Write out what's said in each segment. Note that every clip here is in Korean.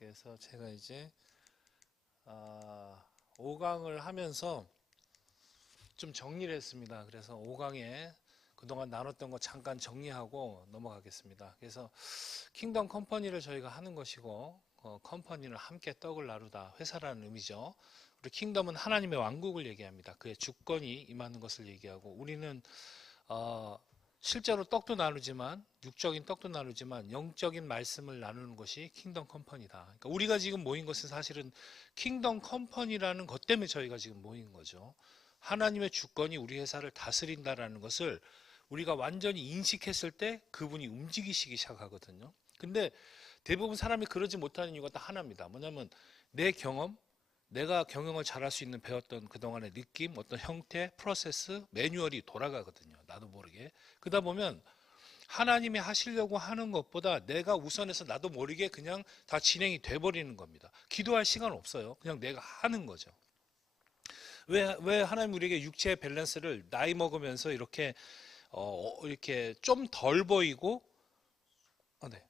그래서 제가 이제 5강을 하면서 좀 정리를 했습니다. 그래서 5강에 그동안 나눴던 거 잠깐 정리하고 넘어가겠습니다. 그래서 킹덤 컴퍼니를 저희가 하는 것이고, 컴퍼니는 함께 떡을 나누다, 회사라는 의미죠. 그리고 킹덤은 하나님의 왕국을 얘기합니다. 그의 주권이 임하는 것을 얘기하고, 우리는 실제로 떡도 나누지만, 육적인 떡도 나누지만 영적인 말씀을 나누는 것이 킹덤 컴퍼니다. 그러니까 우리가 지금 모인 것은 사실은 킹덤 컴퍼니라는 것 때문에 저희가 지금 모인 거죠. 하나님의 주권이 우리 회사를 다스린다라는 것을 우리가 완전히 인식했을 때 그분이 움직이시기 시작하거든요. 근데 대부분 사람이 그러지 못하는 이유가 딱 하나입니다. 뭐냐면 내 경험, 내가 경영을 잘할 수 있는 배웠던 그동안의 느낌, 어떤 형태, 프로세스, 매뉴얼이 돌아가거든요. 나도 모르게. 그러다 보면 하나님이 하시려고 하는 것보다 내가 우선해서 나도 모르게 그냥 다 진행이 돼버리는 겁니다. 기도할 시간 없어요. 그냥 내가 하는 거죠. 왜 하나님 우리에게 육체의 밸런스를 나이 먹으면서 이렇게 좀 덜 보이고, 네.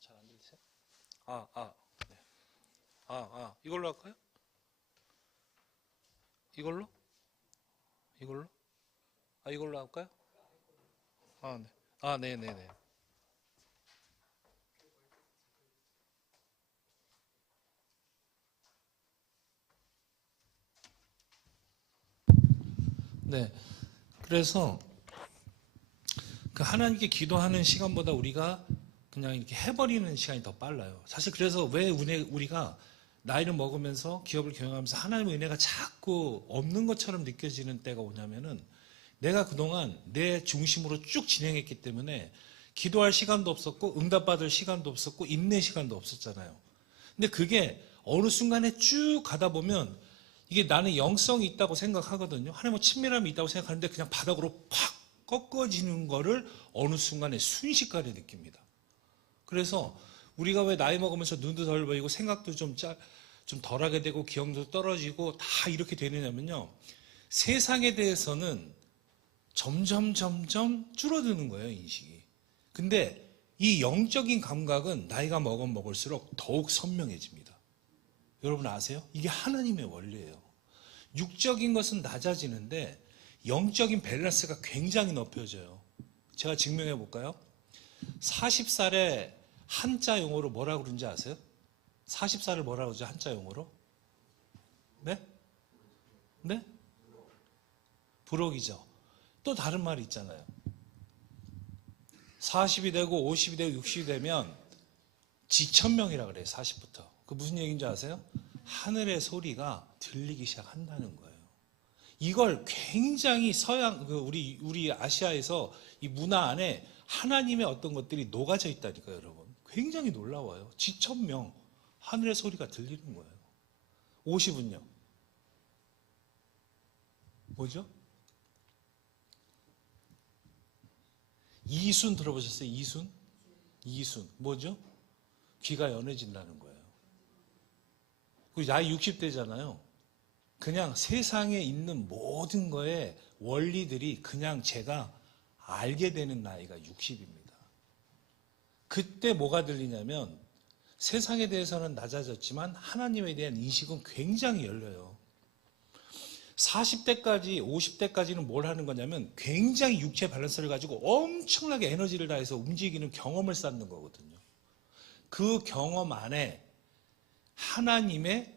잘 안 들리세요? 네. 이걸로 할까요? 이걸로? 이걸로? 이걸로 할까요? 네. 네네네. 네. 그래서 그 하나님께 기도하는 시간보다 우리가 그냥 이렇게 해버리는 시간이 더 빨라요. 사실 그래서 왜 우리가 나이를 먹으면서 기업을 경영하면서 하나님의 은혜가 자꾸 없는 것처럼 느껴지는 때가 오냐면은 내가 그동안 내 중심으로 쭉 진행했기 때문에 기도할 시간도 없었고 응답받을 시간도 없었고 인내 시간도 없었잖아요. 근데 그게 어느 순간에 쭉 가다 보면 이게 나는 영성이 있다고 생각하거든요. 하나님과 친밀함이 있다고 생각하는데 그냥 바닥으로 팍 꺾어지는 거를 어느 순간에 순식간에 느낍니다. 그래서 우리가 왜 나이 먹으면서 눈도 덜 보이고 생각도 좀 덜하게 되고 기억도 떨어지고 다 이렇게 되느냐면요. 세상에 대해서는 점점 줄어드는 거예요, 인식이. 근데 이 영적인 감각은 나이가 먹으면 먹을수록 더욱 선명해집니다. 여러분 아세요? 이게 하나님의 원리예요. 육적인 것은 낮아지는데 영적인 밸런스가 굉장히 높여져요. 제가 증명해 볼까요? 40살에 한자 용어로 뭐라고 그러는지 아세요? 40살을 뭐라고 그러죠? 한자 용어로? 네? 네? 부록이죠. 또 다른 말이 있잖아요. 40이 되고 50이 되고 60이 되면 지천명이라 그래요. 40부터. 그 무슨 얘기인지 아세요? 하늘의 소리가 들리기 시작한다는 거예요. 이걸 굉장히 우리 아시아에서 이 문화 안에 하나님의 어떤 것들이 녹아져 있다니까요, 여러분. 굉장히 놀라워요. 지천명, 하늘의 소리가 들리는 거예요. 50은요? 뭐죠? 이순 들어보셨어요? 이순? 이순. 뭐죠? 귀가 연해진다는 거예요. 그리고 나이 60대잖아요. 그냥 세상에 있는 모든 거의 원리들이 그냥 제가 알게 되는 나이가 60입니다. 그때 뭐가 들리냐면 세상에 대해서는 낮아졌지만 하나님에 대한 인식은 굉장히 열려요. 40대까지 50대까지는 뭘 하는 거냐면 굉장히 육체 밸런스를 가지고 엄청나게 에너지를 다해서 움직이는 경험을 쌓는 거거든요. 그 경험 안에 하나님의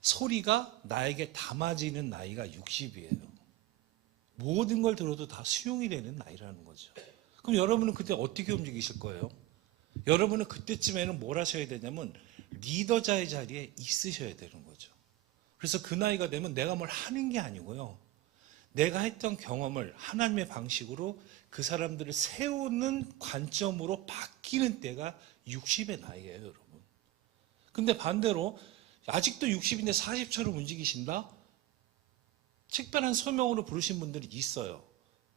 소리가 나에게 담아지는 나이가 60이에요. 모든 걸 들어도 다 수용이 되는 나이라는 거죠. 그럼 여러분은 그때 어떻게 움직이실 거예요? 여러분은 그때쯤에는 뭘 하셔야 되냐면 리더자의 자리에 있으셔야 되는 거죠. 그래서 그 나이가 되면 내가 뭘 하는 게 아니고요. 내가 했던 경험을 하나님의 방식으로 그 사람들을 세우는 관점으로 바뀌는 때가 60의 나이예요, 여러분. 근데 반대로 아직도 60인데 40처럼 움직이신다? 특별한 소명으로 부르신 분들이 있어요.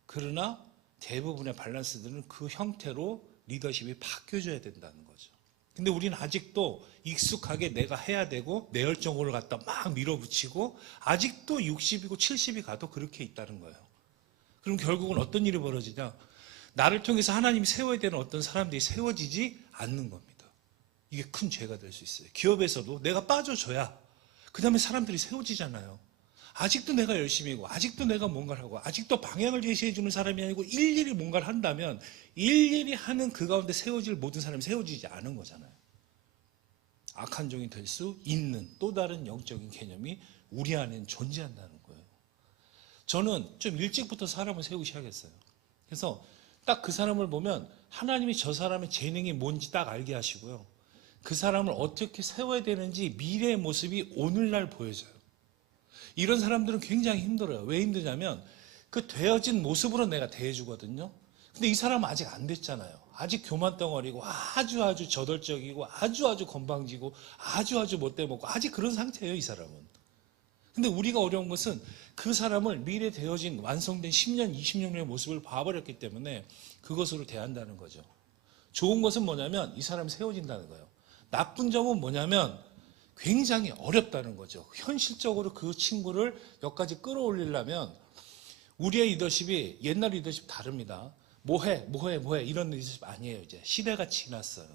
그러나 대부분의 밸런스들은 그 형태로 리더십이 바뀌어져야 된다는 거죠. 근데 우리는 아직도 익숙하게 내가 해야 되고 내 열정을 갖다 막 밀어붙이고 아직도 60이고 70이 가도 그렇게 있다는 거예요. 그럼 결국은 어떤 일이 벌어지냐? 나를 통해서 하나님이 세워야 되는 어떤 사람들이 세워지지 않는 겁니다. 이게 큰 죄가 될 수 있어요. 기업에서도 내가 빠져줘야 그 다음에 사람들이 세워지잖아요. 아직도 내가 열심히고 아직도 내가 뭔가를 하고 아직도 방향을 제시해 주는 사람이 아니고 일일이 뭔가를 한다면 일일이 하는 그 가운데 세워질 모든 사람이 세워지지 않은 거잖아요. 악한 종이 될 수 있는 또 다른 영적인 개념이 우리 안에는 존재한다는 거예요. 저는 좀 일찍부터 사람을 세우셔야겠어요. 그래서 딱 그 사람을 보면 하나님이 저 사람의 재능이 뭔지 딱 알게 하시고요. 그 사람을 어떻게 세워야 되는지 미래의 모습이 오늘날 보여져요. 이런 사람들은 굉장히 힘들어요. 왜 힘드냐면 그 되어진 모습으로 내가 대해주거든요. 근데 이 사람은 아직 안 됐잖아요. 아직 교만 덩어리고 아주 저돌적이고 아주 건방지고 아주 못돼 먹고 아직 그런 상태예요, 이 사람은. 근데 우리가 어려운 것은 그 사람을 미래 되어진 완성된 10년, 20년의 모습을 봐버렸기 때문에 그것으로 대한다는 거죠. 좋은 것은 뭐냐면 이 사람이 세워진다는 거예요. 나쁜 점은 뭐냐면 굉장히 어렵다는 거죠. 현실적으로 그 친구를 여기까지 끌어올리려면 우리의 리더십이 옛날 리더십 다릅니다. 뭐해 이런 리더십 아니에요. 이제 시대가 지났어요.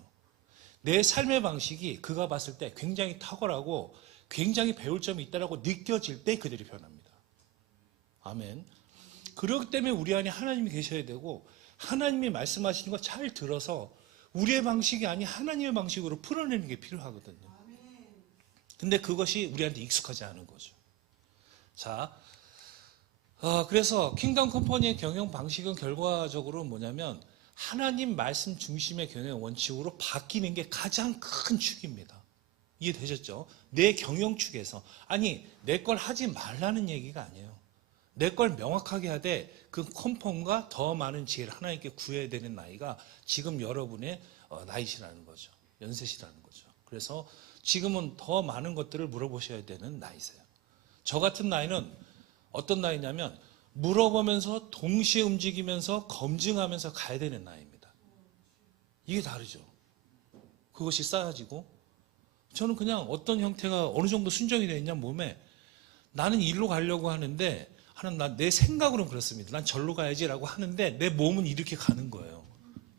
내 삶의 방식이 그가 봤을 때 굉장히 탁월하고 굉장히 배울 점이 있다고 느껴질 때 그들이 변합니다. 아멘. 그렇기 때문에 우리 안에 하나님이 계셔야 되고 하나님이 말씀하시는 거 잘 들어서 우리의 방식이 아닌 하나님의 방식으로 풀어내는 게 필요하거든요. 근데 그것이 우리한테 익숙하지 않은 거죠. 자, 그래서 킹덤 컴퍼니의 경영 방식은 결과적으로 뭐냐면 하나님 말씀 중심의 경영 원칙으로 바뀌는 게 가장 큰 축입니다. 이해되셨죠? 내 경영축에서 아니 내 걸 하지 말라는 얘기가 아니에요. 내 걸 명확하게 하되 그 컴펌과 더 많은 지혜를 하나님께 구해야 되는 나이가 지금 여러분의 나이시라는 거죠. 연세시라는 거죠. 그래서 지금은 더 많은 것들을 물어보셔야 되는 나이세요. 저 같은 나이는 어떤 나이냐면 물어보면서 동시에 움직이면서 검증하면서 가야 되는 나이입니다. 이게 다르죠. 그것이 쌓아지고 저는 그냥 어떤 형태가 어느 정도 순정이 되어 있냐 몸에 나는 일로 가려고 하는데 내 생각으로는 그렇습니다. 난 절로 가야지라고 하는데 내 몸은 이렇게 가는 거예요.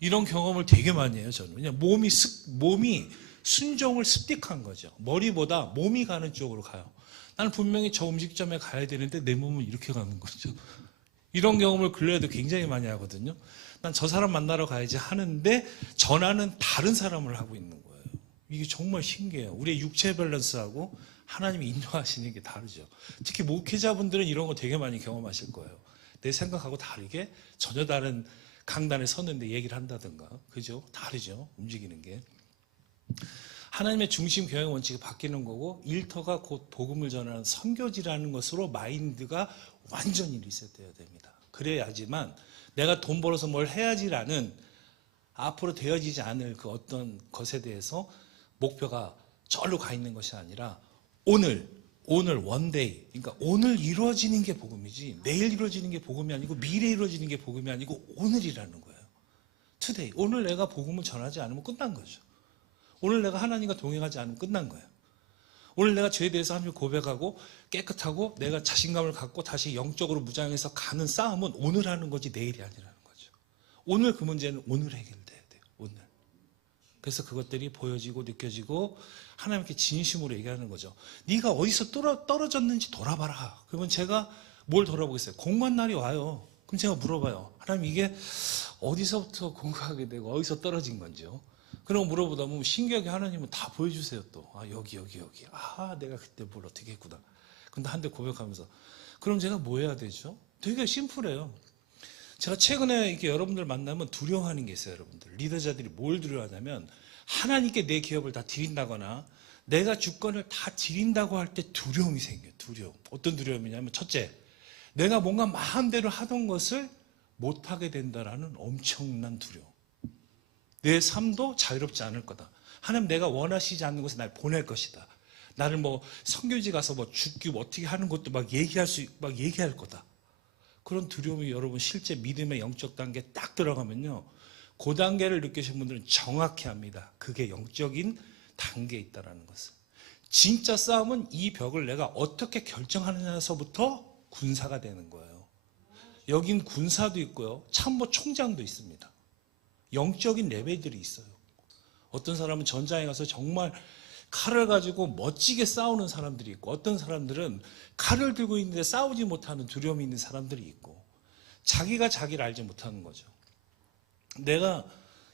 이런 경험을 되게 많이 해요. 저는 왜냐면 몸이 순종을 습득한 거죠. 머리보다 몸이 가는 쪽으로 가요. 나는 분명히 저 음식점에 가야 되는데 내 몸은 이렇게 가는 거죠. 이런 경험을 근래에도 굉장히 많이 하거든요. 난 저 사람 만나러 가야지 하는데 전화는 다른 사람을 하고 있는 거예요. 이게 정말 신기해요. 우리의 육체 밸런스하고 하나님이 인도하시는 게 다르죠. 특히 목회자분들은 이런 거 되게 많이 경험하실 거예요. 내 생각하고 다르게 전혀 다른 강단에 섰는데 얘기를 한다든가, 그죠? 다르죠. 움직이는 게. 하나님의 중심 경영 원칙이 바뀌는 거고 일터가 곧 복음을 전하는 선교지라는 것으로 마인드가 완전히 리셋되어야 됩니다. 그래야지만 내가 돈 벌어서 뭘 해야지라는 앞으로 되어지지 않을 그 어떤 것에 대해서 목표가 절로 가 있는 것이 아니라 오늘 원데이, 그러니까 오늘 이루어지는 게 복음이지 내일 이루어지는 게 복음이 아니고 미래에 이루어지는 게 복음이 아니고 오늘이라는 거예요. 투데이. 오늘 내가 복음을 전하지 않으면 끝난 거죠. 오늘 내가 하나님과 동행하지 않으면 끝난 거예요. 오늘 내가 죄에 대해서 하나님 고백하고 깨끗하고 내가 자신감을 갖고 다시 영적으로 무장해서 가는 싸움은 오늘 하는 거지 내일이 아니라는 거죠. 오늘 그 문제는 오늘 해결돼야 돼요. 오늘. 그래서 그것들이 보여지고 느껴지고 하나님께 진심으로 얘기하는 거죠. 네가 어디서 떨어졌는지 돌아봐라. 그러면 제가 뭘 돌아보겠어요? 공부한 날이 와요. 그럼 제가 물어봐요. 하나님 이게 어디서부터 공부하게 되고 어디서 떨어진 건지요? 그런 거 물어보다 보면 신기하게 하나님은 다 보여주세요 또. 여기. 내가 그때 뭘 어떻게 했구나. 근데 한 대 고백하면서. 그럼 제가 뭐 해야 되죠? 되게 심플해요. 제가 최근에 이렇게 여러분들 만나면 두려워하는 게 있어요, 여러분들. 리더자들이 뭘 두려워하냐면 하나님께 내 기업을 다 드린다거나 내가 주권을 다 드린다고 할 때 두려움이 생겨요. 두려움. 어떤 두려움이냐면 첫째, 내가 뭔가 마음대로 하던 것을 못하게 된다라는 엄청난 두려움. 내 삶도 자유롭지 않을 거다. 하나님 내가 원하시지 않는 곳에 날 보낼 것이다. 나를 선교지 가서 죽기 어떻게 하는 것도 막 얘기할 거다. 그런 두려움이 여러분 실제 믿음의 영적 단계에 딱 들어가면요. 그 단계를 느끼신 분들은 정확히 압니다. 그게 영적인 단계에 있다는 것을. 진짜 싸움은 이 벽을 내가 어떻게 결정하느냐에서부터 군사가 되는 거예요. 여긴 군사도 있고요. 참모 총장도 있습니다. 영적인 레벨들이 있어요. 어떤 사람은 전장에 가서 정말 칼을 가지고 멋지게 싸우는 사람들이 있고, 어떤 사람들은 칼을 들고 있는데 싸우지 못하는 두려움이 있는 사람들이 있고, 자기가 자기를 알지 못하는 거죠. 내가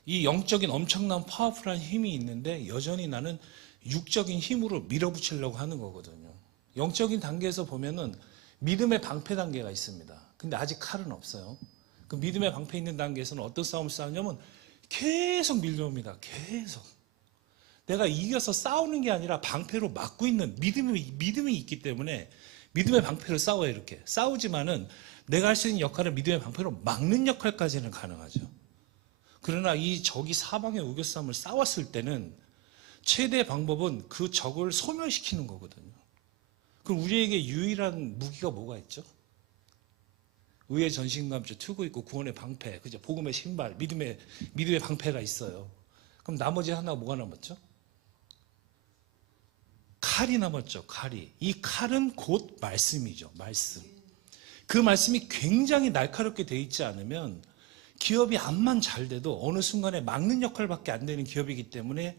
이 영적인 엄청난 파워풀한 힘이 있는데 여전히 나는 육적인 힘으로 밀어붙이려고 하는 거거든요. 영적인 단계에서 보면은 믿음의 방패 단계가 있습니다. 근데 아직 칼은 없어요. 그 믿음의 방패 있는 단계에서는 어떤 싸움을 싸우냐면 계속 밀려옵니다. 계속. 내가 이겨서 싸우는 게 아니라 방패로 막고 있는 믿음이 있기 때문에 믿음의 방패로 싸워요. 이렇게 싸우지만은 내가 할 수 있는 역할은 믿음의 방패로 막는 역할까지는 가능하죠. 그러나 이 적이 사방에 우겨싸움을 싸웠을 때는 최대의 방법은 그 적을 소멸시키는 거거든요. 그럼 우리에게 유일한 무기가 뭐가 있죠? 의의 전신갑주, 투구 있고 구원의 방패, 그죠? 복음의 신발, 믿음의 방패가 있어요. 그럼 나머지 하나 뭐가 남았죠? 칼이 남았죠. 칼이. 이 칼은 곧 말씀이죠. 말씀. 그 말씀이 굉장히 날카롭게 돼 있지 않으면 기업이 암만 잘 돼도 어느 순간에 막는 역할밖에 안 되는 기업이기 때문에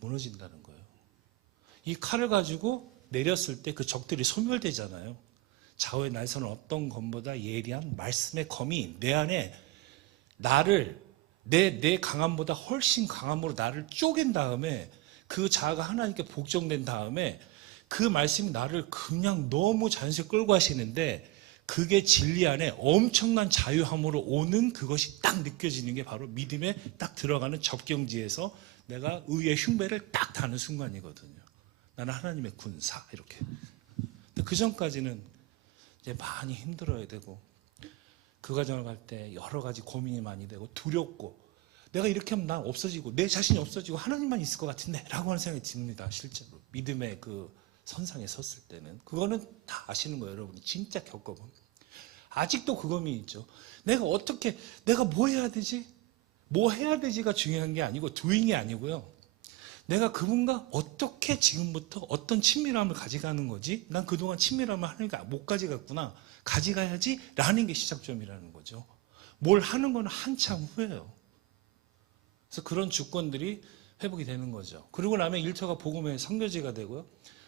무너진다는 거예요. 이 칼을 가지고 내렸을 때 그 적들이 소멸되잖아요. 좌우의 날선은 어떤 검보다 예리한 말씀의 검이 내 안에 나를 내 강함보다 훨씬 강함으로 나를 쪼갠 다음에 그 자아가 하나님께 복종된 다음에 그 말씀이 나를 그냥 너무 자연스럽게 끌고 가시는데 그게 진리 안에 엄청난 자유함으로 오는 그것이 딱 느껴지는 게 바로 믿음에 딱 들어가는 접경지에서 내가 의의 흉배를 딱 다는 순간이거든요. 나는 하나님의 군사 이렇게. 근데 그 전까지는 이제 많이 힘들어야 되고 그 과정을 갈 때 여러 가지 고민이 많이 되고 두렵고 내가 이렇게 하면 나 없어지고 내 자신이 없어지고 하나님만 있을 것 같은데 라고 하는 생각이 듭니다. 실제로 믿음의 그 선상에 섰을 때는 그거는 다 아시는 거예요. 여러분이 진짜 겪어본 아직도 그 고민이 있죠. 내가 뭐 해야 되지? 뭐 해야 되지가 중요한 게 아니고 doing이 아니고요. 내가 그분과 어떻게 지금부터 어떤 친밀함을 가져가는 거지? 난 그동안 친밀함을 하니까 못 가져갔구나. 가져가야지 라는 게 시작점이라는 거죠. 뭘 하는 건 한참 후예요. 그래서 그런 주권들이 회복이 되는 거죠. 그리고 나면 일터가 복음의 선교지가 되고요.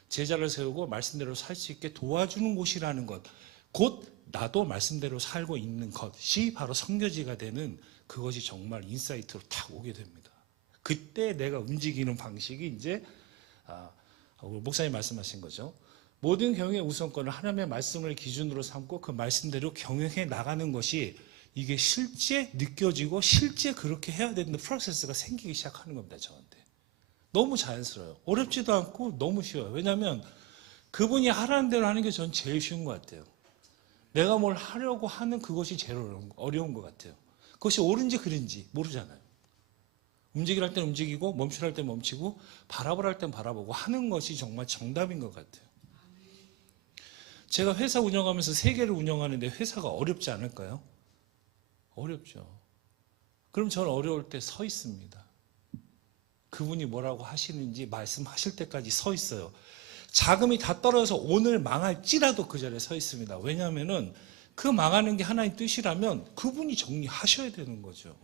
제자를 세우고 말씀대로 살 수 있게 도와주는 곳이라는 것. 곧 나도 말씀대로 살고 있는 것이 바로 선교지가 되는 그것이 정말 인사이트로 탁 오게 됩니다. 그때 내가 움직이는 방식이 이제 목사님 말씀하신 거죠. 모든 경영의 우선권을 하나님의 말씀을 기준으로 삼고 그 말씀대로 경영해 나가는 것이 이게 실제 느껴지고 실제 그렇게 해야 되는 프로세스가 생기기 시작하는 겁니다. 저한테. 너무 자연스러워요. 어렵지도 않고 너무 쉬워요. 왜냐하면 그분이 하라는 대로 하는 게 전 제일 쉬운 것 같아요. 내가 뭘 하려고 하는 그것이 제일 어려운 것 같아요. 그것이 옳은지 그른지 모르잖아요. 움직이라 할 땐 움직이고 멈추라 할 땐 멈추고 바라보라 할 땐 바라보고 하는 것이 정말 정답인 것 같아요. 제가 회사 운영하면서 3개를 운영하는데 회사가 어렵지 않을까요? 어렵죠. 그럼 저는 어려울 때 서 있습니다. 그분이 뭐라고 하시는지 말씀하실 때까지 서 있어요. 자금이 다 떨어져서 오늘 망할지라도 그 자리에 서 있습니다. 왜냐하면 그 망하는 게 하나님 뜻이라면 그분이 정리하셔야 되는 거죠.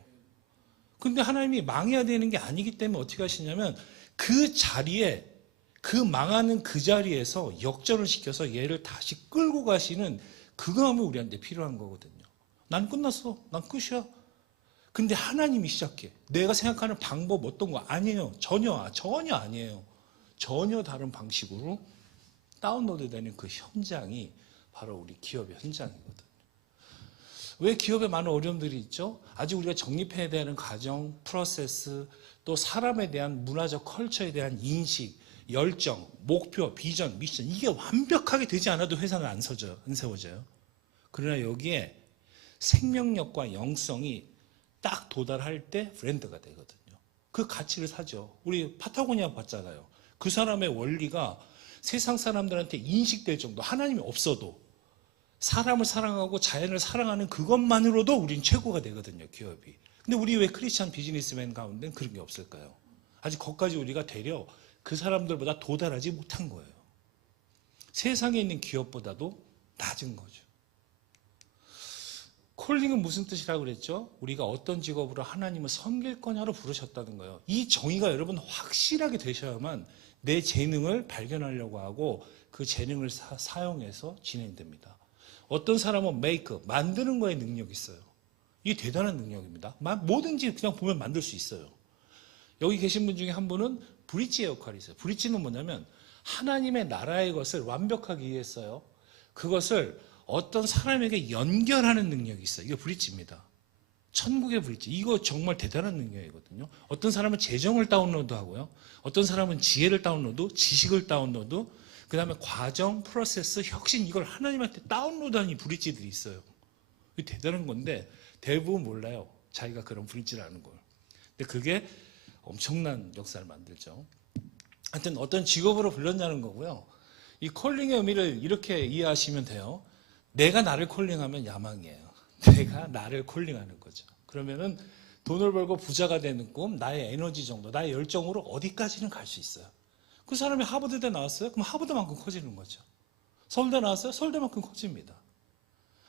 근데 하나님이 망해야 되는 게 아니기 때문에 어떻게 하시냐면 그 자리에 그 망하는 그 자리에서 역전을 시켜서 얘를 다시 끌고 가시는 그거함이 우리한테 필요한 거거든요. 난 끝났어. 난 끝이야. 근데 하나님이 시작해. 내가 생각하는 방법 어떤 거 아니에요. 전혀 아니에요. 전혀 다른 방식으로 다운로드 되는 그 현장이 바로 우리 기업의 현장이거든요. 왜 기업에 많은 어려움들이 있죠? 아직 우리가 정립해야 되는 과정, 프로세스, 또 사람에 대한 문화적 컬처에 대한 인식, 열정, 목표, 비전, 미션 이게 완벽하게 되지 않아도 회사는 안 세워져요. 그러나 여기에 생명력과 영성이 딱 도달할 때 브랜드가 되거든요. 그 가치를 사죠. 우리 파타고니아 봤잖아요. 그 사람의 원리가 세상 사람들한테 인식될 정도, 하나님이 없어도 사람을 사랑하고 자연을 사랑하는 그것만으로도 우린 최고가 되거든요, 기업이. 근데 우리 왜 크리스찬 비즈니스맨 가운데는 그런 게 없을까요? 아직 거기까지 우리가 되려 그 사람들보다 도달하지 못한 거예요. 세상에 있는 기업보다도 낮은 거죠. 콜링은 무슨 뜻이라고 그랬죠? 우리가 어떤 직업으로 하나님을 섬길 거냐로 부르셨다는 거예요. 이 정의가 여러분 확실하게 되셔야만 내 재능을 발견하려고 하고 그 재능을 사용해서 진행됩니다. 어떤 사람은 메이크, 만드는 거에 능력이 있어요. 이게 대단한 능력입니다. 뭐든지 그냥 보면 만들 수 있어요. 여기 계신 분 중에 한 분은 브릿지의 역할이 있어요. 브릿지는 뭐냐면 하나님의 나라의 것을 완벽하게 이해했어요. 그것을 어떤 사람에게 연결하는 능력이 있어요. 이게 브릿지입니다. 천국의 브릿지. 이거 정말 대단한 능력이거든요. 어떤 사람은 재정을 다운로드 하고요. 어떤 사람은 지혜를 다운로드, 지식을 다운로드, 그 다음에 과정, 프로세스, 혁신 이걸 하나님한테 다운로드하는 이 브릿지들이 있어요. 이게 대단한 건데 대부분 몰라요. 자기가 그런 브릿지라는 걸. 근데 그게 엄청난 역사를 만들죠. 하여튼 어떤 직업으로 불렀냐는 거고요. 이 콜링의 의미를 이렇게 이해하시면 돼요. 내가 나를 콜링하면 야망이에요. 내가 나를 콜링하는 거죠. 그러면은 돈을 벌고 부자가 되는 꿈, 나의 에너지 정도, 나의 열정으로 어디까지는 갈 수 있어요. 그 사람이 하버드대 나왔어요? 그럼 하버드만큼 커지는 거죠. 서울대 나왔어요? 서울대만큼 커집니다.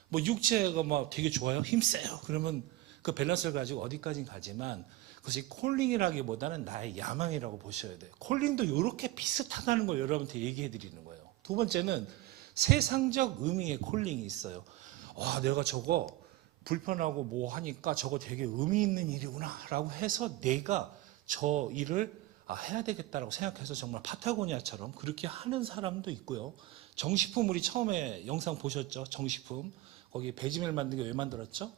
뭐 육체가 막 되게 좋아요? 힘세요? 그러면 그 밸런스를 가지고 어디까지는 가지만 그것이 콜링이라기보다는 나의 야망이라고 보셔야 돼요. 콜링도 이렇게 비슷하다는 걸 여러분한테 얘기해 드리는 거예요. 두 번째는 세상적 의미의 콜링이 있어요. 와, 내가 저거 불편하고 뭐 하니까 저거 되게 의미 있는 일이구나 라고 해서 내가 저 일을 해야 되겠다라고 생각해서 정말 파타고니아처럼 그렇게 하는 사람도 있고요. 정식품 우리 처음에 영상 보셨죠? 정식품. 거기 배지밀 만든 게 왜 만들었죠?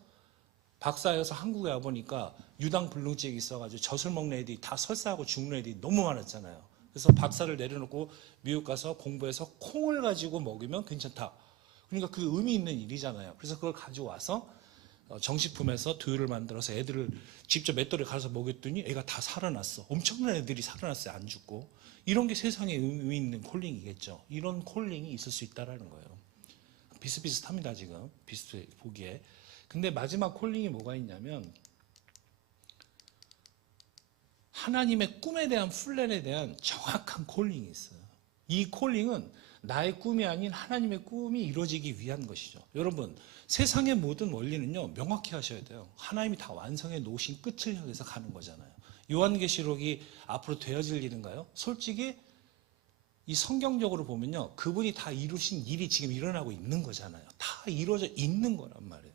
박사여서 한국에 와보니까 유당불능증이 있어가지고 젖을 먹는 애들이 다 설사하고 죽는 애들이 너무 많았잖아요. 그래서 박사를 내려놓고 미국 가서 공부해서 콩을 가지고 먹으면 괜찮다. 그러니까 그 의미 있는 일이잖아요. 그래서 그걸 가지고 와서 정식품에서 두유를 만들어서 애들을 직접 맷돌에 갈아서 먹였더니 애가 다 살아났어. 엄청난 애들이 살아났어요. 안 죽고. 이런 게 세상에 의미 있는 콜링이겠죠. 이런 콜링이 있을 수 있다는 거예요. 비슷비슷합니다. 지금 비슷해 보기에. 근데 마지막 콜링이 뭐가 있냐면 하나님의 꿈에 대한 플랜에 대한 정확한 콜링이 있어요. 이 콜링은 나의 꿈이 아닌 하나님의 꿈이 이루어지기 위한 것이죠. 여러분, 세상의 모든 원리는요, 명확히 하셔야 돼요. 하나님이 다 완성해 놓으신 끝을 향해서 가는 거잖아요. 요한계시록이 앞으로 되어질 일인가요? 솔직히 이 성경적으로 보면요, 그분이 다 이루신 일이 지금 일어나고 있는 거잖아요. 다 이루어져 있는 거란 말이에요.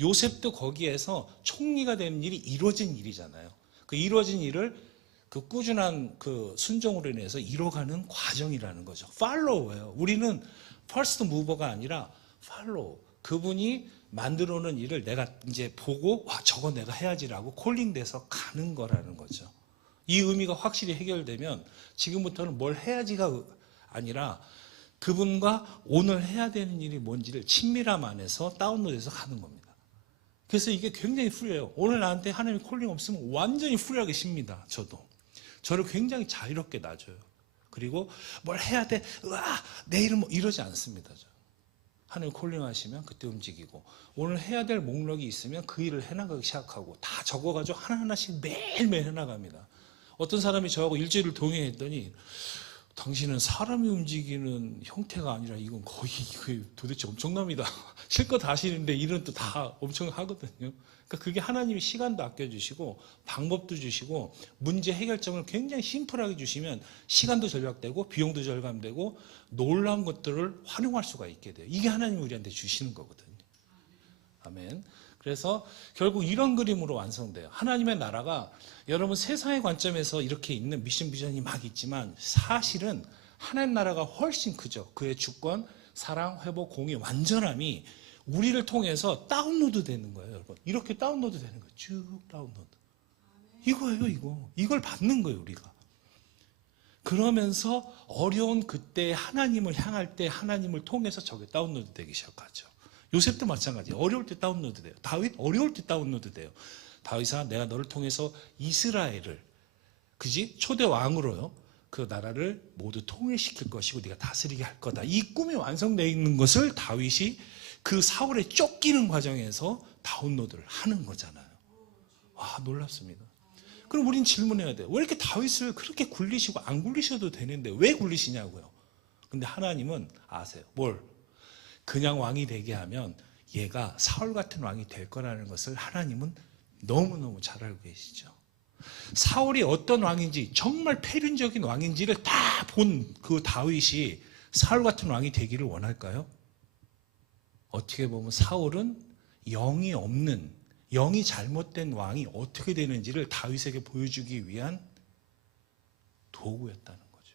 요셉도 거기에서 총리가 되는 일이 이루어진 일이잖아요. 그 이루어진 일을 그 꾸준한 그 순종으로 인해서 이뤄가는 과정이라는 거죠. 팔로우예요. 우리는 퍼스트 무버가 아니라 팔로우. 그분이 만들어 놓은 일을 내가 이제 보고 와 저거 내가 해야지라고 콜링돼서 가는 거라는 거죠. 이 의미가 확실히 해결되면 지금부터는 뭘 해야지가 아니라 그분과 오늘 해야 되는 일이 뭔지를 친밀함 안에서 다운로드해서 가는 겁니다. 그래서 이게 굉장히 프리해요. 오늘 나한테 하나님의 콜링 없으면 완전히 프리하게 쉽니다. 저를 굉장히 자유롭게 놔줘요. 그리고 뭘 해야 돼, 내일은 뭐 이러지 않습니다. 하나님 콜링 하시면 그때 움직이고 오늘 해야 될 목록이 있으면 그 일을 해나가기 시작하고 다 적어가지고 하나하나씩 매일매일 해나갑니다. 어떤 사람이 저하고 일주일을 동행했더니 당신은 사람이 움직이는 형태가 아니라 이건 거의 도대체 엄청납니다. 실컷 하시는데 일은 또 다 엄청 하거든요. 그러니까 그게 하나님이 시간도 아껴주시고 방법도 주시고 문제 해결점을 굉장히 심플하게 주시면 시간도 절약되고 비용도 절감되고 놀라운 것들을 활용할 수가 있게 돼요. 이게 하나님이 우리한테 주시는 거거든요. 아멘. 그래서 결국 이런 그림으로 완성돼요. 하나님의 나라가 여러분 세상의 관점에서 이렇게 있는 미션 비전이 막 있지만 사실은 하나님 나라가 훨씬 크죠. 그의 주권, 사랑, 회복, 공의, 완전함이 우리를 통해서 다운로드 되는 거예요. 여러분. 이렇게 다운로드 되는 거예요. 쭉 다운로드. 이거예요, 이거. 이걸 받는 거예요, 우리가. 그러면서 어려운 그때 하나님을 향할 때 하나님을 통해서 저게 다운로드 되기 시작하죠. 요셉도 마찬가지예요. 어려울 때 다운로드 돼요. 다윗 어려울 때 다운로드 돼요. 다윗아 내가 너를 통해서 이스라엘을 그지 초대 왕으로요. 그 나라를 모두 통일시킬 것이고 네가 다스리게 할 거다. 이 꿈이 완성되어 있는 것을 다윗이 그 사울에 쫓기는 과정에서 다운로드를 하는 거잖아요. 와 놀랍습니다. 그럼 우린 질문해야 돼요. 왜 이렇게 다윗을 그렇게 굴리시고 안 굴리셔도 되는데 왜 굴리시냐고요. 근데 하나님은 아세요. 뭘? 그냥 왕이 되게 하면 얘가 사울 같은 왕이 될 거라는 것을 하나님은 너무너무 잘 알고 계시죠. 사울이 어떤 왕인지, 정말 패륜적인 왕인지를 다 본 그 다윗이 사울 같은 왕이 되기를 원할까요? 어떻게 보면 사울은 영이 없는, 영이 잘못된 왕이 어떻게 되는지를 다윗에게 보여주기 위한 도구였다는 거죠.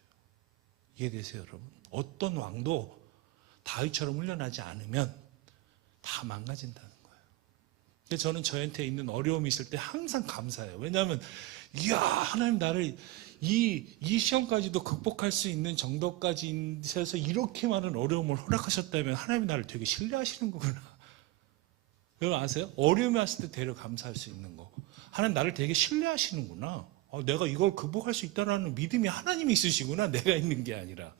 이해되세요, 여러분? 어떤 왕도 다윗처럼 훈련하지 않으면 다 망가진다는 거예요. 근데 저는 저한테 있는 어려움이 있을 때 항상 감사해요. 왜냐하면 이야, 하나님 나를 이 시험까지도 극복할 수 있는 정도까지 해서 이렇게 많은 어려움을 허락하셨다면 하나님이 나를 되게 신뢰하시는 거구나. 여러분 아세요? 어려움이 왔을 때 되려 감사할 수 있는 거. 하나님 나를 되게 신뢰하시는구나. 내가 이걸 극복할 수 있다는 믿음이 하나님이 있으시구나. 내가 있는 게 아니라.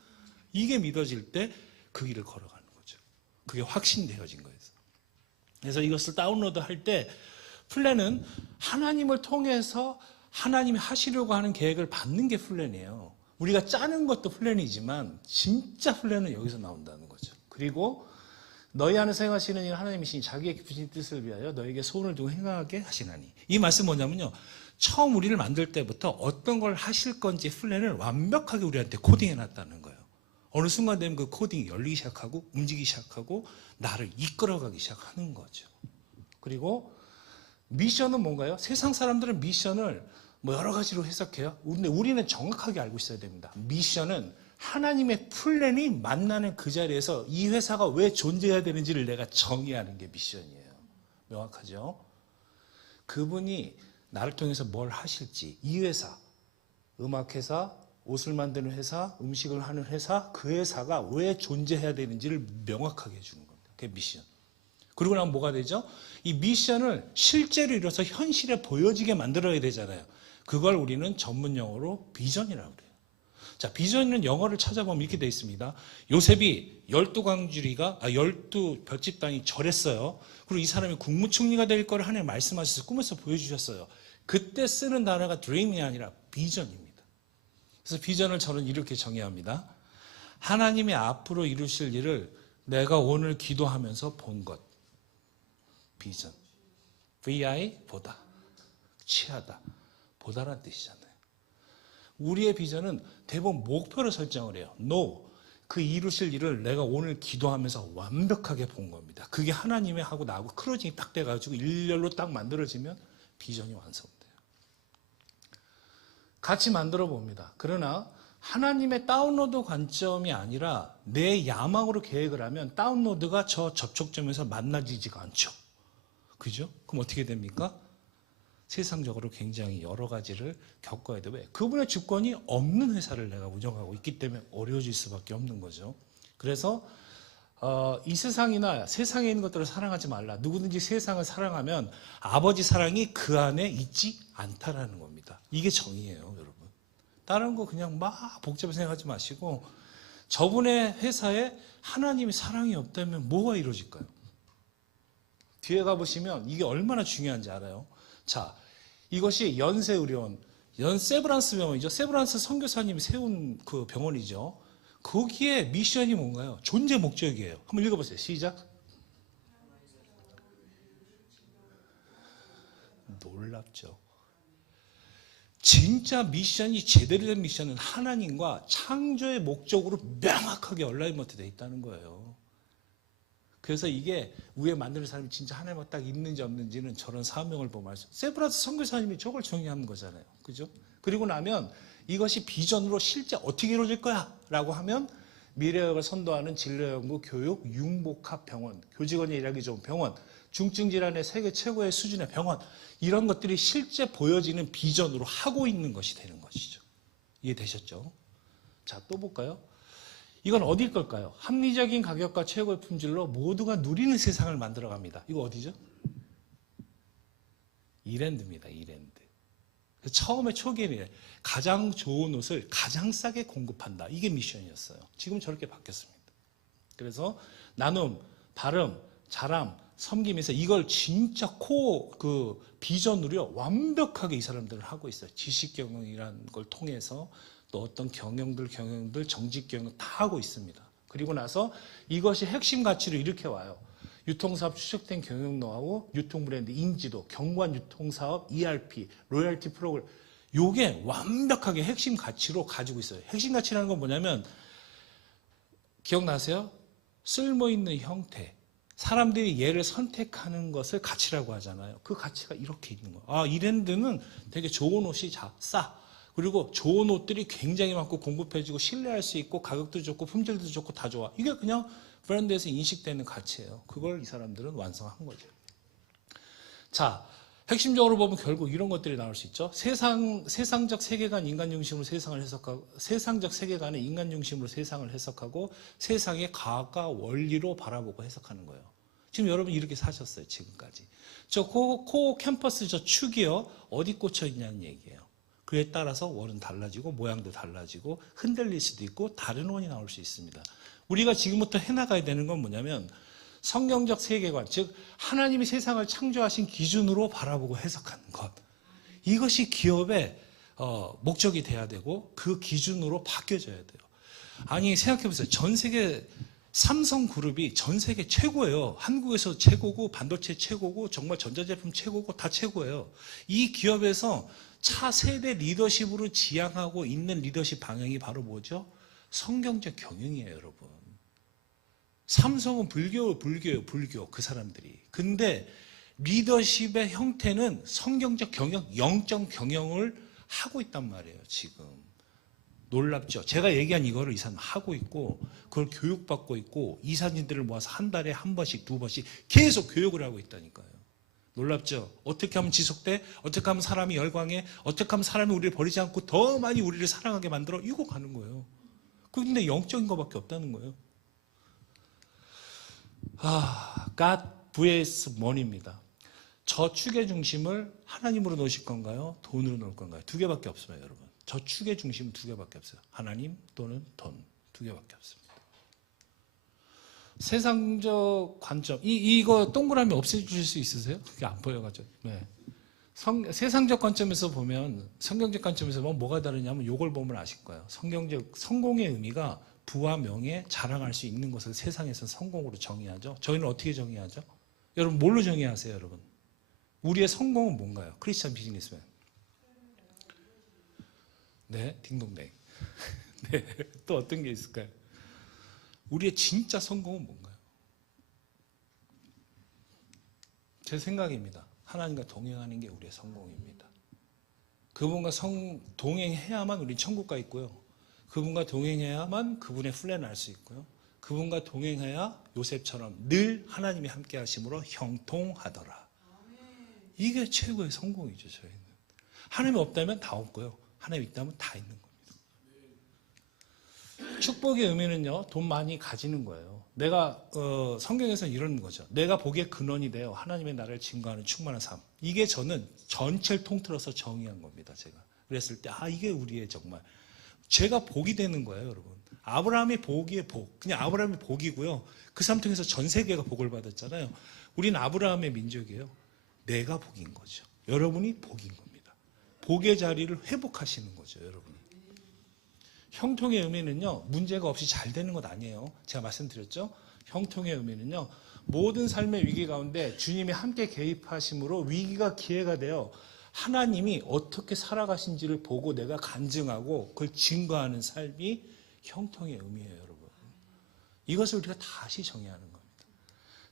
이게 믿어질 때 그 길을 걸어가는 거죠. 그게 확신되어진 거예요. 그래서 이것을 다운로드 할 때 플랜은 하나님을 통해서 하나님이 하시려고 하는 계획을 받는 게 플랜이에요. 우리가 짜는 것도 플랜이지만 진짜 플랜은 여기서 나온다는 거죠. 그리고 너희 안에 생하시는 일 하나님이시니 자기의 깊으신 뜻을 위하여 너에게 소원을 두고 행하게 하시나니. 이 말씀 뭐냐면요, 처음 우리를 만들 때부터 어떤 걸 하실 건지 플랜을 완벽하게 우리한테 코딩해 놨다는 거예요. 어느 순간 되면 그 코딩이 열리기 시작하고 움직이기 시작하고 나를 이끌어가기 시작하는 거죠. 그리고 미션은 뭔가요? 세상 사람들은 미션을 뭐 여러 가지로 해석해요. 근데 우리는 정확하게 알고 있어야 됩니다. 미션은 하나님의 플랜이 만나는 그 자리에서 이 회사가 왜 존재해야 되는지를 내가 정의하는 게 미션이에요. 명확하죠? 그분이 나를 통해서 뭘 하실지, 이 회사, 음악회사, 옷을 만드는 회사, 음식을 하는 회사, 그 회사가 왜 존재해야 되는지를 명확하게 해주는 겁니다. 그게 미션. 그리고 나면 뭐가 되죠? 이 미션을 실제로 이뤄서 현실에 보여지게 만들어야 되잖아요. 그걸 우리는 전문 용어로 비전이라고 그래요. 자, 비전은 영어를 찾아보면 이렇게 되어 있습니다. 요셉이 12 별집단이 절했어요. 그리고 이 사람이 국무총리가 될 거를 하나님 말씀하셔서 꿈에서 보여주셨어요. 그때 쓰는 단어가 dream이 아니라 비전입니다. 그래서 비전을 저는 이렇게 정의합니다. 하나님이 앞으로 이루실 일을 내가 오늘 기도하면서 본 것. 비전. VI, 보다. 취하다. 보다라는 뜻이잖아요. 우리의 비전은 대부분 목표를 설정을 해요. No. 그 이루실 일을 내가 오늘 기도하면서 완벽하게 본 겁니다. 그게 하나님의 하고 나하고 크로징이 딱 돼가지고 일렬로 딱 만들어지면 비전이 완성돼요. 같이 만들어 봅니다. 그러나 하나님의 다운로드 관점이 아니라 내 야망으로 계획을 하면 다운로드가 저 접촉점에서 만나지지가 않죠. 그죠? 그럼 어떻게 됩니까? 세상적으로 굉장히 여러 가지를 겪어야 돼요. 왜? 그분의 주권이 없는 회사를 내가 운영하고 있기 때문에 어려워질 수밖에 없는 거죠. 그래서 이 세상이나 세상에 있는 것들을 사랑하지 말라. 누구든지 세상을 사랑하면 아버지 사랑이 그 안에 있지 않다라는 겁니다. 이게 정의예요, 여러분. 다른 거 그냥 막 복잡하게 생각하지 마시고 저분의 회사에 하나님의 사랑이 없다면 뭐가 이루어질까요? 뒤에 가보시면 이게 얼마나 중요한지 알아요. 자, 이것이 연세의료원, 세브란스 병원이죠. 세브란스 선교사님이 세운 그 병원이죠. 거기에 미션이 뭔가요? 존재 목적이에요. 한번 읽어보세요. 시작. 놀랍죠. 진짜 미션이 제대로 된 미션은 하나님과 창조의 목적으로 명확하게 얼라이먼트 되어 있다는 거예요. 그래서 이게 위에 만드는 사람이 진짜 하나님과 딱 있는지 없는지는 저런 사명을 보면 알 수 있어요. 세브란스 선교사님이 저걸 정의하는 거잖아요. 그죠? 그리고 나면 이것이 비전으로 실제 어떻게 이루어질 거야? 라고 하면 미래역을 선도하는 진료연구, 교육, 융복합병원, 교직원이 일하기 좋은 병원, 중증질환의 세계 최고의 수준의 병원, 이런 것들이 실제 보여지는 비전으로 하고 있는 것이 되는 것이죠. 이해되셨죠? 자, 또 볼까요? 이건 어딜 걸까요? 합리적인 가격과 최고의 품질로 모두가 누리는 세상을 만들어갑니다. 이거 어디죠? 이랜드입니다. 이랜드. 처음에 초기에는 가장 좋은 옷을 가장 싸게 공급한다. 이게 미션이었어요. 지금 저렇게 바뀌었습니다. 그래서 나눔, 발음, 자람, 섬김에서 이걸 진짜 그 비전으로 완벽하게 이 사람들은 하고 있어요. 지식 경영이라는 걸 통해서 또 어떤 경영들, 정직 경영 다 하고 있습니다. 그리고 나서 이것이 핵심 가치로 이렇게 와요. 유통사업 추적된 경영 노하우, 유통브랜드 인지도, 경관 유통사업, ERP, 로열티 프로그램. 요게 완벽하게 핵심 가치로 가지고 있어요. 핵심 가치라는 건 뭐냐면 기억나세요? 쓸모있는 형태. 사람들이 얘를 선택하는 것을 가치라고 하잖아요. 그 가치가 이렇게 있는 거예요. 아, 이랜드는 되게 좋은 옷이 싸. 그리고 좋은 옷들이 굉장히 많고 공급해지고 신뢰할 수 있고 가격도 좋고 품질도 좋고 다 좋아. 이게 그냥 브랜드에서 인식되는 가치예요. 그걸 이 사람들은 완성한 거죠. 자, 핵심적으로 보면 결국 이런 것들이 나올 수 있죠. 세상적 세계관 인간 중심으로 세상을 해석하고, 세상적 세계관을 인간 중심으로 세상을 해석하고, 세상의 과학과 원리로 바라보고 해석하는 거예요. 지금 여러분 이렇게 사셨어요, 지금까지. 저 코 캠퍼스 저 축이요, 어디 꽂혀 있냐는 얘기예요. 그에 따라서 원은 달라지고, 모양도 달라지고, 흔들릴 수도 있고, 다른 원이 나올 수 있습니다. 우리가 지금부터 해나가야 되는 건 뭐냐면, 성경적 세계관, 즉 하나님이 세상을 창조하신 기준으로 바라보고 해석하는 것. 이것이 기업의 목적이 돼야 되고 그 기준으로 바뀌어져야 돼요. 아니 생각해보세요. 전 세계 삼성그룹이 전 세계 최고예요. 한국에서 최고고 반도체 최고고 정말 전자제품 최고고 다 최고예요. 이 기업에서 차세대 리더십으로 지향하고 있는 리더십 방향이 바로 뭐죠? 성경적 경영이에요, 여러분. 삼성은 불교예요, 불교 그 사람들이. 근데 리더십의 형태는 성경적 경영, 영적 경영을 하고 있단 말이에요, 지금. 놀랍죠? 제가 얘기한 이거를 이 사람 하고 있고 그걸 교육받고 있고 이사님들을 모아서 한 달에 한 번씩 두 번씩 계속 교육을 하고 있다니까요. 놀랍죠? 어떻게 하면 지속돼? 어떻게 하면 사람이 열광해? 어떻게 하면 사람이 우리를 버리지 않고 더 많이 우리를 사랑하게 만들어? 이거 가는 거예요. 근데 영적인 것밖에 없다는 거예요. God vs money입니다. 저축의 중심을 하나님으로 놓으실 건가요? 돈으로 놓을 건가요? 두 개밖에 없어요, 여러분. 저축의 중심은 두 개밖에 없어요. 하나님 또는 돈. 두 개밖에 없습니다. 세상적 관점. 이거 동그라미 없애주실 수 있으세요? 그게 안 보여가지고. 네. 세상적 관점에서 보면, 성경적 관점에서 보면 뭐가 다르냐면 요걸 보면 아실 거예요. 성경적, 성공의 의미가 부와 명예, 자랑할 수 있는 것을 세상에서 성공으로 정의하죠. 저희는 어떻게 정의하죠? 여러분 뭘로 정의하세요, 여러분? 우리의 성공은 뭔가요? 크리스찬 비즈니스맨. 네, 딩동댕. 네, 또 어떤 게 있을까요? 우리의 진짜 성공은 뭔가요? 제 생각입니다. 하나님과 동행하는 게 우리의 성공입니다. 그분과 동행해야만 우리 천국 가 있고요. 그분과 동행해야만 그분의 플랜을 알 수 있고요. 그분과 동행해야 요셉처럼 늘 하나님이 함께 하심으로 형통하더라. 이게 최고의 성공이죠, 저희는. 하나님이 없다면 다 없고요. 하나님이 있다면 다 있는 겁니다. 축복의 의미는요, 돈 많이 가지는 거예요. 내가 성경에서는 이런 거죠. 내가 복의 근원이 되어 하나님의 나라를 증거하는 충만한 삶. 이게 저는 전체를 통틀어서 정의한 겁니다. 제가 그랬을 때 이게 우리의 정말 제가 복이 되는 거예요, 여러분. 아브라함이 복이의 복. 그냥 아브라함이 복이고요. 그 삶 통해서 전 세계가 복을 받았잖아요. 우리는 아브라함의 민족이에요. 내가 복인 거죠. 여러분이 복인 겁니다. 복의 자리를 회복하시는 거죠, 여러분이. 형통의 의미는요, 문제가 없이 잘 되는 것 아니에요. 제가 말씀드렸죠? 형통의 의미는요, 모든 삶의 위기 가운데 주님이 함께 개입하심으로 위기가 기회가 되어 하나님이 어떻게 살아가신지를 보고 내가 간증하고 그걸 증거하는 삶이 형통의 의미예요, 여러분. 이것을 우리가 다시 정의하는 겁니다.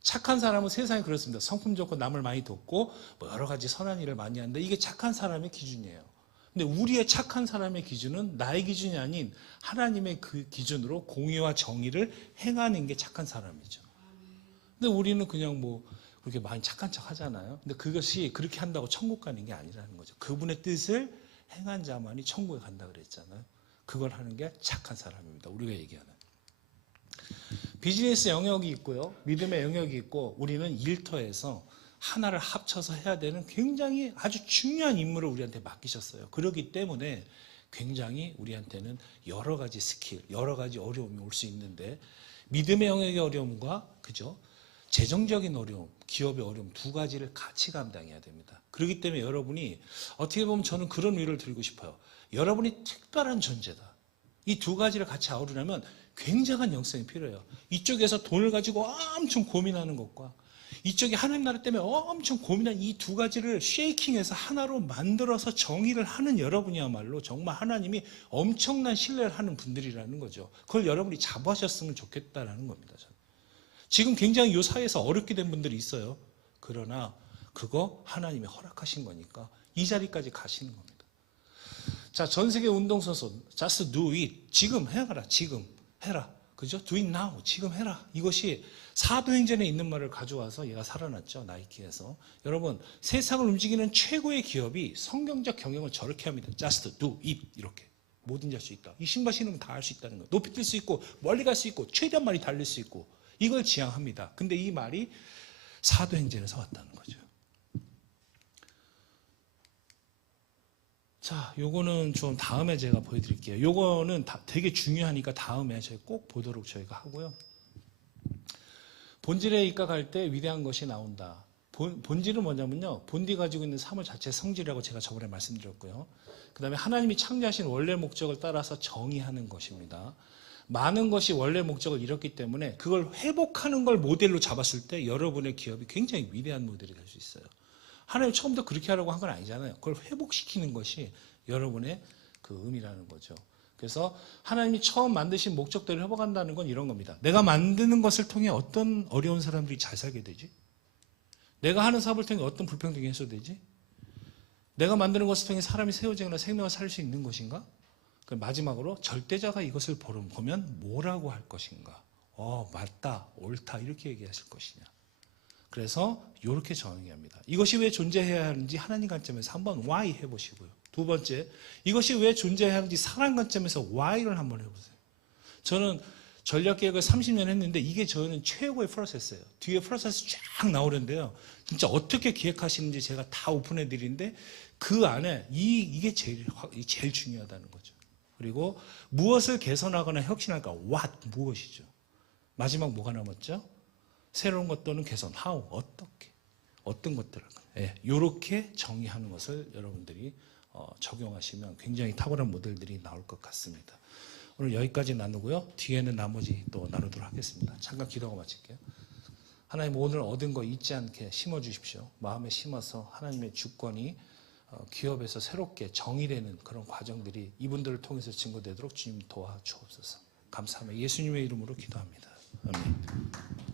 착한 사람은 세상에 그렇습니다. 성품 좋고 남을 많이 돕고 뭐 여러 가지 선한 일을 많이 하는데 이게 착한 사람의 기준이에요. 근데 우리의 착한 사람의 기준은 나의 기준이 아닌 하나님의 그 기준으로 공의와 정의를 행하는 게 착한 사람이죠. 근데 우리는 그냥 뭐 그렇게 많이 착한 척 하잖아요. 근데 그것이 그렇게 한다고 천국 가는 게 아니라는 거죠. 그분의 뜻을 행한 자만이 천국에 간다 그랬잖아요. 그걸 하는 게 착한 사람입니다. 우리가 얘기하는. 비즈니스 영역이 있고요. 믿음의 영역이 있고 우리는 일터에서 하나를 합쳐서 해야 되는 굉장히 아주 중요한 임무를 우리한테 맡기셨어요. 그렇기 때문에 굉장히 우리한테는 여러 가지 스킬, 여러 가지 어려움이 올 수 있는데 믿음의 영역의 어려움과 그죠? 재정적인 어려움, 기업의 어려움 두 가지를 같이 감당해야 됩니다. 그렇기 때문에 여러분이 어떻게 보면 저는 그런 위로를 드리고 싶어요. 여러분이 특별한 존재다. 이 두 가지를 같이 아우르려면 굉장한 영성이 필요해요. 이쪽에서 돈을 가지고 엄청 고민하는 것과 이쪽이 하나님 나라 때문에 엄청 고민한 이 두 가지를 쉐이킹해서 하나로 만들어서 정의를 하는 여러분이야말로 정말 하나님이 엄청난 신뢰를 하는 분들이라는 거죠. 그걸 여러분이 자부하셨으면 좋겠다라는 겁니다. 저는. 지금 굉장히 이 사회에서 어렵게 된 분들이 있어요. 그러나 그거 하나님이 허락하신 거니까 이 자리까지 가시는 겁니다. 자, 전 세계 운동선수 just do it. 지금 해라. 지금 해라. 그죠? do it now. 지금 해라. 이것이 사도행전에 있는 말을 가져와서 얘가 살아났죠. 나이키에서. 여러분, 세상을 움직이는 최고의 기업이 성경적 경영을 저렇게 합니다. just do it. 이렇게. 뭐든지 할 수 있다. 이 신발 신으면 다 할 수 있다는 거예요. 높이 뛸 수 있고 멀리 갈 수 있고 최대한 많이 달릴 수 있고 이걸 지향합니다. 근데 이 말이 사도행전에서 왔다는 거죠. 자, 요거는 좀 다음에 제가 보여드릴게요. 요거는 되게 중요하니까 다음에 저희 꼭 보도록 저희가 하고요. 본질에 입각할 때 위대한 것이 나온다. 본질은 뭐냐면요. 본디 가지고 있는 사물 자체의 성질이라고 제가 저번에 말씀드렸고요. 그 다음에 하나님이 창조하신 원래 목적을 따라서 정의하는 것입니다. 많은 것이 원래 목적을 잃었기 때문에 그걸 회복하는 걸 모델로 잡았을 때 여러분의 기업이 굉장히 위대한 모델이 될 수 있어요. 하나님 처음부터 그렇게 하려고 한 건 아니잖아요. 그걸 회복시키는 것이 여러분의 그 의미라는 거죠. 그래서 하나님이 처음 만드신 목적대로 회복한다는 건 이런 겁니다. 내가 만드는 것을 통해 어떤 어려운 사람들이 잘 살게 되지? 내가 하는 사업을 통해 어떤 불평등이 해소되지? 내가 만드는 것을 통해 사람이 세워지거나 생명을 살 수 있는 것인가? 마지막으로 절대자가 이것을 보면 뭐라고 할 것인가? 맞다, 옳다 이렇게 얘기하실 것이냐? 그래서 이렇게 정의합니다. 이것이 왜 존재해야 하는지 하나님 관점에서 한번 why 해보시고요. 두 번째, 이것이 왜 존재해야 하는지 사람 관점에서 why를 한번 해보세요. 저는 전략계획을 30년 했는데 이게 저는 최고의 프로세스예요. 뒤에 프로세스 쫙 나오는데요. 진짜 어떻게 기획하시는지 제가 다 오픈해 드리는데 그 안에 이게 제일 중요하다는 거죠. 그리고 무엇을 개선하거나 혁신할까? what, 무엇이죠. 마지막 뭐가 남았죠? 새로운 것 또는 개선, how, 어떻게, 어떤 것들을 이렇게 정의하는 것을 여러분들이 적용하시면 굉장히 탁월한 모델들이 나올 것 같습니다. 오늘 여기까지 나누고요. 뒤에는 나머지 또 나누도록 하겠습니다. 잠깐 기도하고 마칠게요. 하나님 오늘 얻은 거 잊지 않게 심어주십시오. 마음에 심어서 하나님의 주권이 기업에서 새롭게 정의되는 그런 과정들이 이분들을 통해서 증거되도록 주님 도와주옵소서. 감사합니다. 예수님의 이름으로 기도합니다. 아멘.